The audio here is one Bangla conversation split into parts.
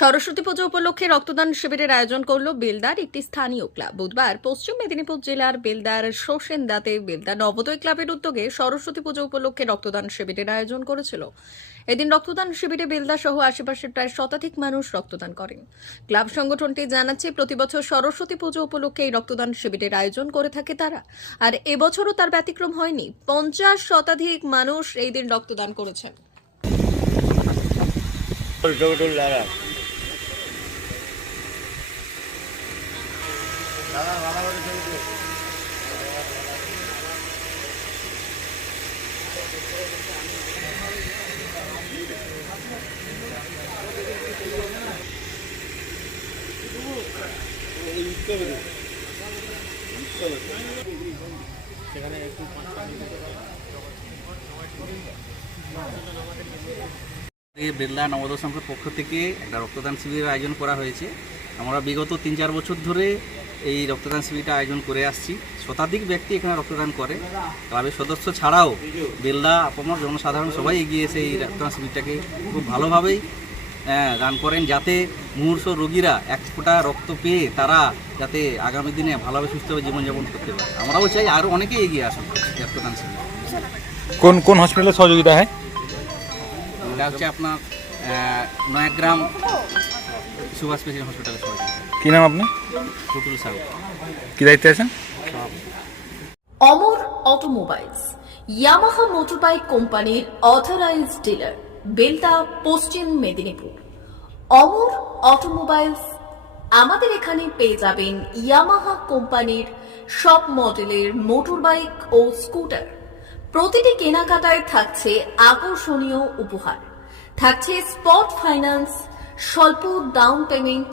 সরস্বতী পুজো উপলক্ষে রক্তদান শিবিরের আয়োজন করল বেলদার একটি স্থানীয় ক্লাব। বুধবার পশ্চিম মেদিনীপুর জেলার বেলদার সোসেনদাতে বেলদা নবোদয় ক্লাবের উদ্যোগে সরস্বতী পুজো উপলক্ষে রক্তদান শিবিরের আয়োজন করেছিল। এদিন রক্তদান শিবিরে বেলদা সহ আশেপাশের প্রায় শতাধিক মানুষ রক্তদান করেন। ক্লাব সংগঠনটি জানাচ্ছে প্রতিবছর সরস্বতী পুজো উপলক্ষে এই রক্তদান শিবিরের আয়োজন করে থাকে তারা। আর এবছরও তার ব্যতিক্রম হয়নি। পঞ্চাশ শতাধিক মানুষ এই দিন রক্তদান করেছেন। দাদা এই বিড়লা নবোদয় সংঘের পক্ষ থেকে একটা রক্তদান শিবিরের আয়োজন করা হয়েছে। আমরা বিগত তিন চার বছর ধরে এই রক্তদান শিবিরটা আয়োজন করে আসছি। শতাধিক ব্যক্তি এখানে রক্তদান করে। ক্লাবের সদস্য ছাড়াও বেলদা আপামর জনসাধারণ সবাই এগিয়ে এসে এই রক্তদান শিবিরটাকে খুব ভালোভাবেই দান করেন যাতে মুমূর্ষ রোগীরা এক ফোঁটা রক্ত পেয়ে তারা যাতে আগামী দিনে ভালোভাবে সুস্থভাবে জীবনযাপন করতে পারে। আমরাও চাই আরও অনেকেই এগিয়ে আসুন রক্তদান শিবির। কোন কোন হসপিটালে সহযোগিতা হয়? এটা হচ্ছে আপনার নয়াগ্রাম সুভাষ প্রেসিডেন্ট হসপিটালের সহযোগিতা। কি নাম আপনার কি দায়িত্বে আছেন? অমর অটোমোবাইলস ইয়ামাহা মোটরবাইক কোম্পানির অথরাইজড ডিলার বেলদা পশ্চিম মেদিনীপুর। অমর অটোমোবাইলস আমাদের এখানে পেয়ে যাবেন ইয়ামাহা কোম্পানির সব মডেলের মোটরবাইক ও স্কুটার। প্রতিটি কেনাকাটায় থাকছে আকর্ষণীয় উপহার। থাকছে স্পট ফাইন্যান্স স্বল্প ডাউন পেমেন্ট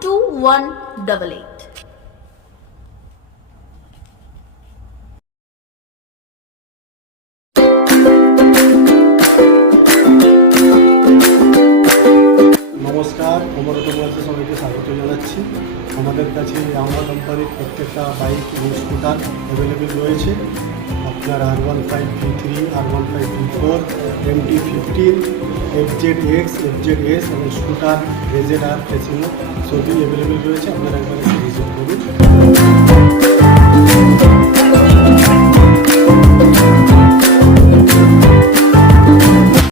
218 আমাদের কাছে আমরা কোম্পানির প্রত্যেকটা বাইক এবং স্কুটার অ্যাভেলেবেল রয়েছে। আপনার R one five V three R one five V four M T fifteen F Z X F Z S এবং স্কুটার রেজেড আর ফেসিনো সবই অ্যাভেলেবেল রয়েছে। আপনারা একবার ভিজিট করুন।